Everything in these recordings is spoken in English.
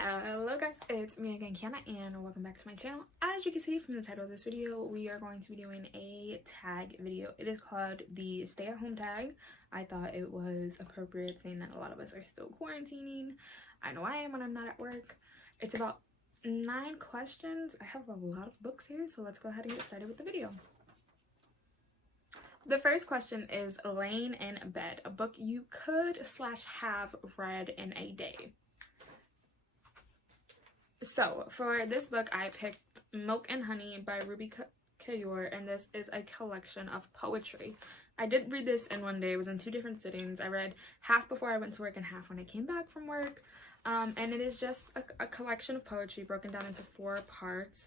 Hello guys, it's me again, Kiana, and welcome back to my channel. As you can see from the title of this video, we are going to be doing a tag video. It is called the stay-at-home tag. I thought it was appropriate seeing that a lot of us are still quarantining. I know I am when I'm not at work. It's about 9 questions. I have a lot of books here, so let's go ahead and get started with the video. The first question is Laying in Bed, a book you could / have read in a day. So for this book, I picked Milk and Honey by Ruby Kaur, and this is a collection of poetry. I did read this in one day. It was in 2 different sittings. I read half before I went to work and half when I came back from work. And it is just a collection of poetry broken down into 4 parts.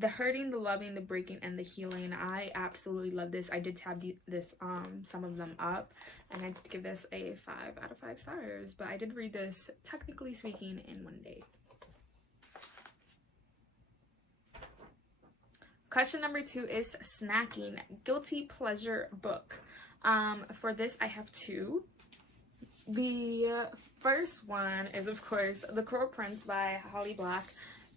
The hurting, the loving, the breaking, and the healing. I absolutely love this. I did tab this some of them up, and I did give this a 5 out of 5 stars, but I did read this, technically speaking, in one day. Question number 2 is snacking, guilty pleasure book. For this I have 2. The first one is, of course, The Cruel Prince by Holly Black.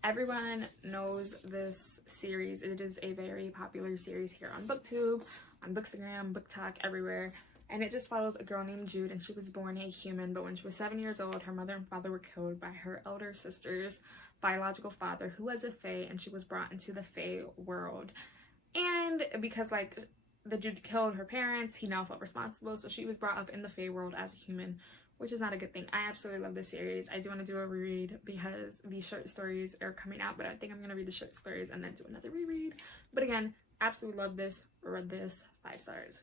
Everyone knows this series. It is a very popular series here on BookTube, on Bookstagram, BookTok, everywhere. And it just follows a girl named Jude, and she was born a human, but when she was 7 years old, her mother and father were killed by her elder sister's biological father, who was a fae, and she was brought into the fae world. And because, like, the Jude killed her parents, he now felt responsible, so she was brought up in the fae world as a human, which is not a good thing. I absolutely love this series. I do want to do a reread because the short stories are coming out, but I think I'm going to read the short stories and then do another reread. But again, absolutely love this. Read this, 5 stars.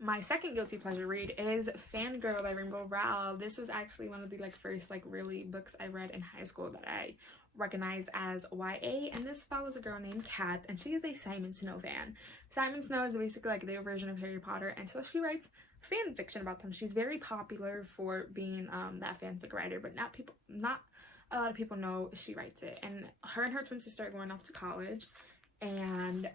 My second guilty pleasure read is Fangirl by Rainbow Rowell. This was actually one of the first really books I read in high school that I recognized as YA, and this follows a girl named Kat, and she is a Simon Snow fan. Simon Snow is basically their version of Harry Potter, and so she writes fan fiction about them. She's very popular for being that fanfic writer, but not a lot of people know she writes it. And her twin sister are going off to college, and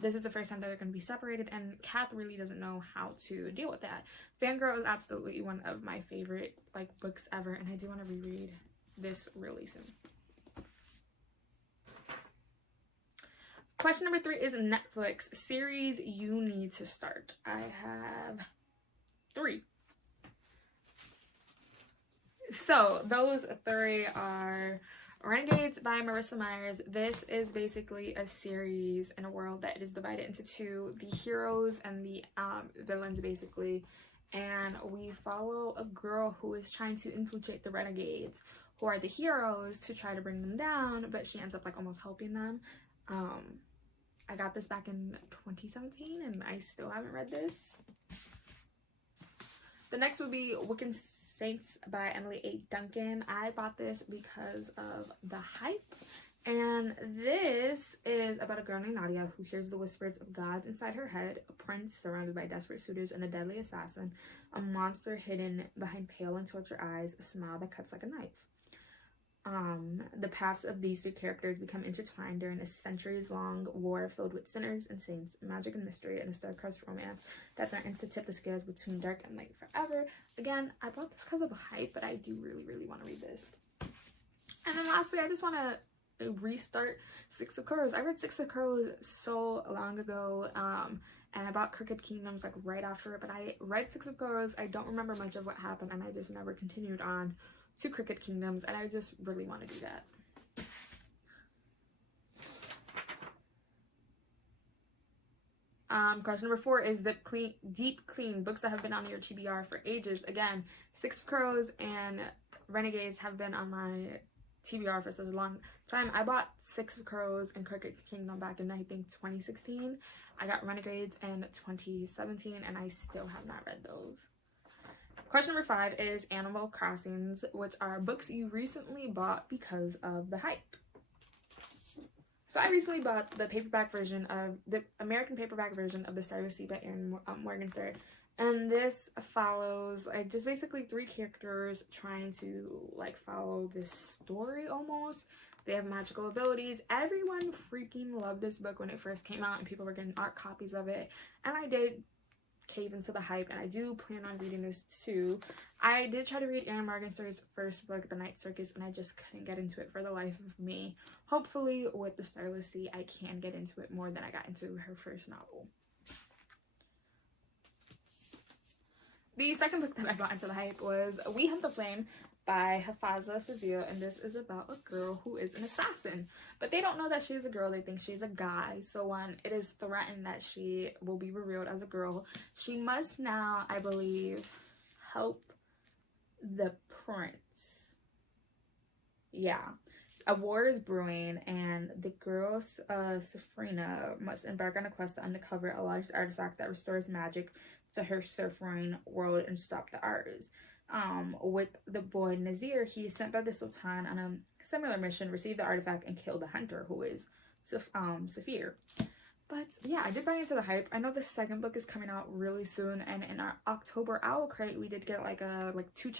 this is the first time that they're going to be separated, and Kat really doesn't know how to deal with that. Fangirl is absolutely one of my favorite books ever, and I do want to reread this really soon. Question number 3 is Netflix series you need to start. I have 3. So those 3 are Renegades by Marissa Myers. This is basically a series in a world that is divided into 2, the heroes and the villains basically, and we follow a girl who is trying to infiltrate the Renegades, who are the heroes, to try to bring them down, but she ends up almost helping them. I got this back in 2017 and I still haven't read this. The next would be Wiccan Saints by Emily A. Duncan. I bought this because of the hype, and this is about a girl named Nadia who hears the whispers of gods inside her head, a prince surrounded by desperate suitors and a deadly assassin, a monster hidden behind pale and tortured eyes, a smile that cuts like a knife. The paths of these 2 characters become intertwined during a centuries-long war filled with sinners and saints, magic and mystery, and a star-crossed romance that threatens to tip the scales between dark and light forever. Again, I bought this because of the hype, but I do really want to read this. And then lastly, I just want to restart Six of Crows. I read Six of Crows so long ago, and I bought Crooked Kingdoms right after it, but I read Six of Crows. I don't remember much of what happened, and I just never continued on to Crooked Kingdoms, and I just really want to do that. Question number 4 is Deep Clean, books that have been on your TBR for ages. Again, Six of Crows and Renegades have been on my TBR for such a long time. I bought Six of Crows and Crooked Kingdom back in, I think, 2016. I got Renegades in 2017, and I still have not read those. Question number 5 is Animal Crossings, which are books you recently bought because of the hype. So I recently bought the paperback version of the American paperback version of The Starless Sea by Erin Morgenstern, and this follows just basically 3 characters trying to follow this story almost. They have magical abilities. Everyone freaking loved this book when it first came out, and people were getting art copies of it, and I did cave into the hype, and I do plan on reading this too. I did try to read Anna Morgenstern's first book, The Night Circus, and I just couldn't get into it for the life of me. Hopefully with The Starless Sea I can get into it more than I got into her first novel. The second book that I got into the hype was We Hunt the Flame by Hafsa Faizil, and this is about a girl who is an assassin. But they don't know that she's a girl, they think she's a guy. So when it is threatened that she will be revealed as a girl, she must now, I believe, help the prince. Yeah. A war is brewing, and the girl, Safrina, must embark on a quest to uncover a large artifact that restores magic to her surfing world and stop the R's. With the boy Nazir, he is sent by the Sultan on a similar mission, receive the artifact, and kill the hunter, who is Saphir. But yeah, I did buy into the hype. I know the second book is coming out really soon, and in our October Owl Crate, we did get like three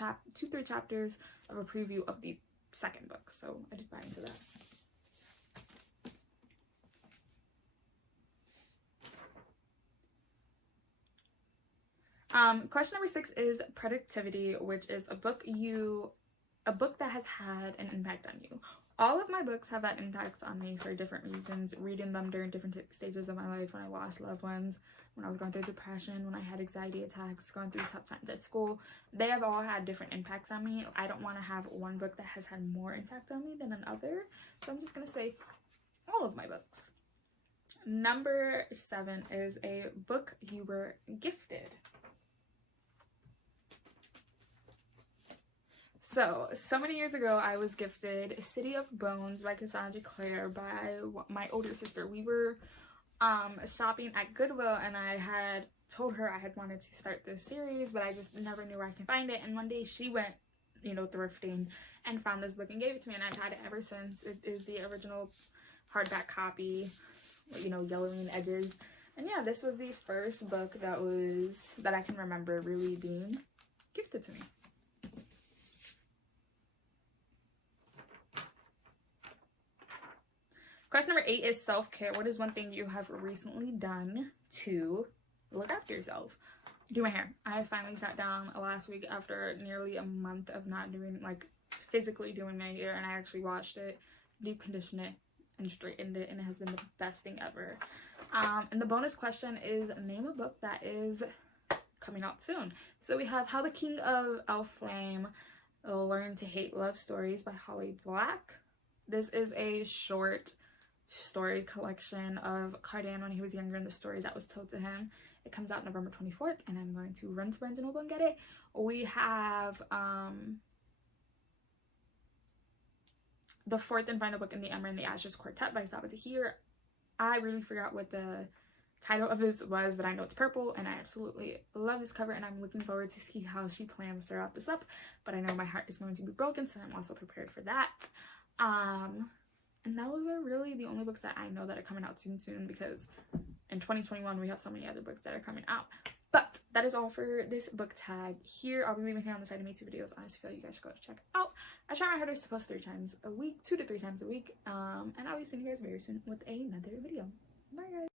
chapters of a preview of the second book, so I did buy into that. Question number 6 is Productivity, which is a book that has had an impact on you. All of my books have had impacts on me for different reasons. Reading them during different stages of my life, when I lost loved ones, when I was going through depression, when I had anxiety attacks, going through tough times at school. They have all had different impacts on me. I don't want to have one book that has had more impact on me than another, so I'm just going to say all of my books. Number 7 is a book you were gifted. So many years ago, I was gifted City of Bones by Cassandra Clare by my older sister. We were shopping at Goodwill, and I had told her I had wanted to start this series, but I just never knew where I could find it. And one day she went, thrifting and found this book and gave it to me, and I've had it ever since. It is the original hardback copy, yellowing edges. And yeah, this was the first book that I can remember really being gifted to me. Question number 8 is self-care. What is one thing you have recently done to look after yourself? Do my hair. I finally sat down last week after nearly a month of not doing, physically doing my hair, and I actually washed it, deep conditioned it, and straightened it, and it has been the best thing ever. And the bonus question is name a book that is coming out soon. So we have How the King of Elflame Learned to Hate Love Stories by Holly Black. This is a short story collection of Cardan when he was younger and the stories that was told to him. It comes out November 24th, and I'm going to run to Barnes & Noble and get it. We have the fourth and final book in the Emma and the Ashes Quartet by Sabaa Tahir. I really forgot what the title of this was, but I know it's purple, and I absolutely love this cover, and I'm looking forward to see how she plans to wrap this up. But I know my heart is going to be broken, so I'm also prepared for that. And those are really the only books that I know that are coming out soon, because in 2021 we have so many other books that are coming out. But that is all for this book tag here. I'll be leaving here on the side of me 2 videos. I just feel like you guys should go check out. I try my hardest to post 3 times a week, 2 to 3 times a week. And I'll be seeing you guys very soon with another video. Bye guys.